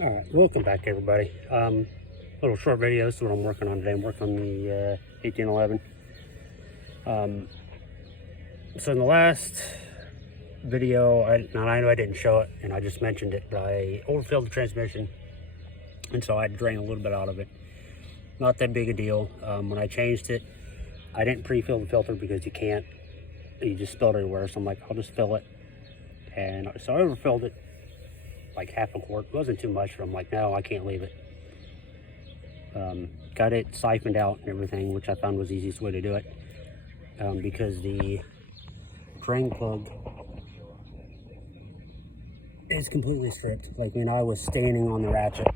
All right, welcome back everybody. Little short video. This is what I'm working on today. I'm working on the 1811. So in the last video, I know I didn't show it and I just mentioned it, but I overfilled the transmission, and so I had to drain a little bit out of it. Not that big a deal. When I changed it, I didn't pre-fill the filter because you can't. You just spill it everywhere. So I'm like, I'll just fill it. And so I overfilled it like half a quart. It wasn't too much, but I'm like, no, I can't leave it. Got it siphoned out and everything, which I found was the easiest way to do it, because the drain plug is completely stripped. Like, I was standing on the ratchet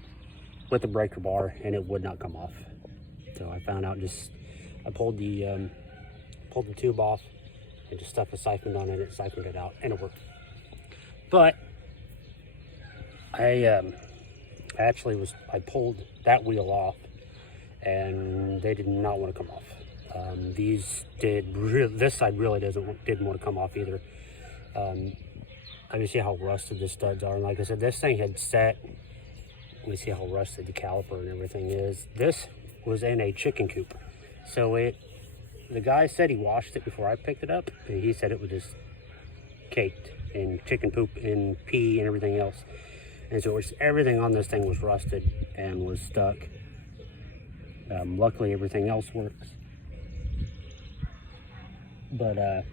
with the breaker bar and it would not come off. So I found out, I pulled the tube off and just stuck a siphon on it. It siphoned it out and it worked. But I pulled that wheel off and they did not want to come off. This side really didn't want to come off either. I can see how rusted the studs are. And like I said, this thing had set. Let me see how rusted the caliper and everything is. This was in a chicken coop. So the guy said he washed it before I picked it up, and he said it was just caked in chicken poop and pee and everything else. And so everything on this thing was rusted and was stuck. Luckily, everything else works. But I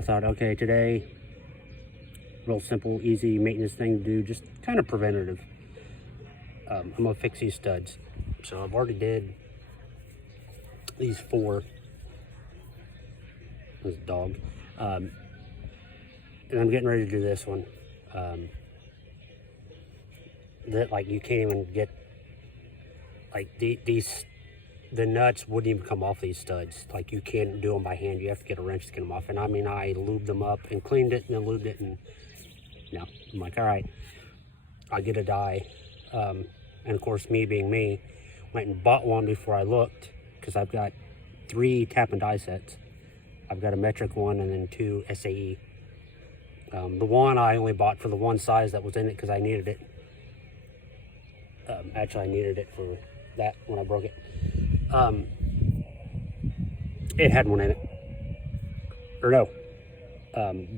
thought, okay, today, real simple, easy maintenance thing to do, just kind of preventative. I'm gonna fix these studs. So I've already did these 4. This dog. And I'm getting ready to do this one. That, like, you can't even get, like, the nuts wouldn't even come off these studs. Like, you can't do them by hand. You have to get a wrench to get them off. And I lubed them up and cleaned it and then lubed it, and no, I'm like, all right, I'll get a die. And of course, me being me, went and bought one before I looked, because I've got 3 tap and die sets. I've got a metric one and then 2 SAE. The one I only bought for the one size that was in it because I needed it. Actually, I needed it for that when I broke it. It had one in it. Or no.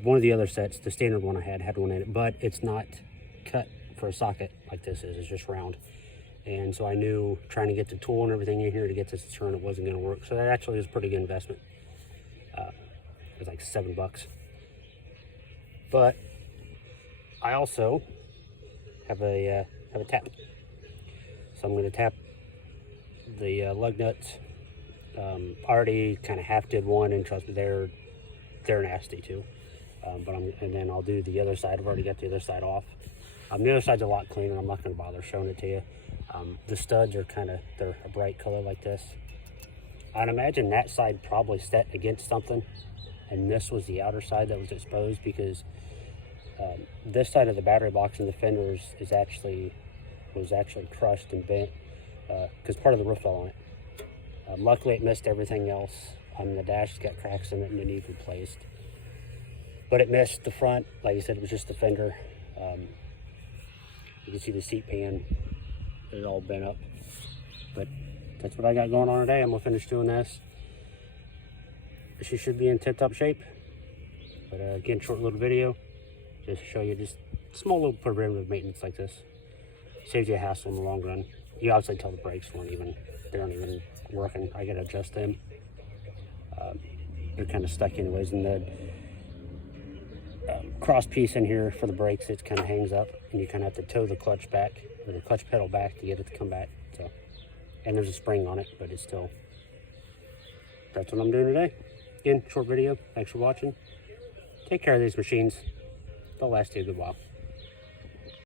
One of the other sets, the standard one I had one in it, but it's not cut for a socket like this is. It's just round. And so I knew trying to get the tool and everything in here to get this to turn, it wasn't going to work. So that actually was a pretty good investment. It was like $7. But I also have a tap. So I'm going to tap the lug nuts. I already kind of half did one, and trust me, they're nasty too. And then I'll do the other side. I've already got the other side off. The other side's a lot cleaner. I'm not going to bother showing it to you. The studs are they're a bright color like this. I'd imagine that side probably set against something, and this was the outer side that was exposed, because this side of the battery box and the fenders was actually crushed and bent because part of the roof fell on it. Luckily, it missed everything else. The dash got cracks in it and it needed replaced. But it missed the front. Like I said, it was just the fender. You can see the seat pan is all bent up. But that's what I got going on today. I'm going to finish doing this. She should be in tip-top shape. But again, short little video. Just to show you just small little preventative maintenance like this. Saves you a hassle in the long run. You obviously tell the brakes aren't even working. I gotta adjust them. They're kind of stuck anyways, and the cross piece in here for the brakes, it kind of hangs up, and you kind of have to tow the clutch back, or the clutch pedal back, to get it to come back. So, and there's a spring on it, but it's still. That's what I'm doing today. Again, short video. Thanks for watching. Take care of these machines. They'll last you a good while.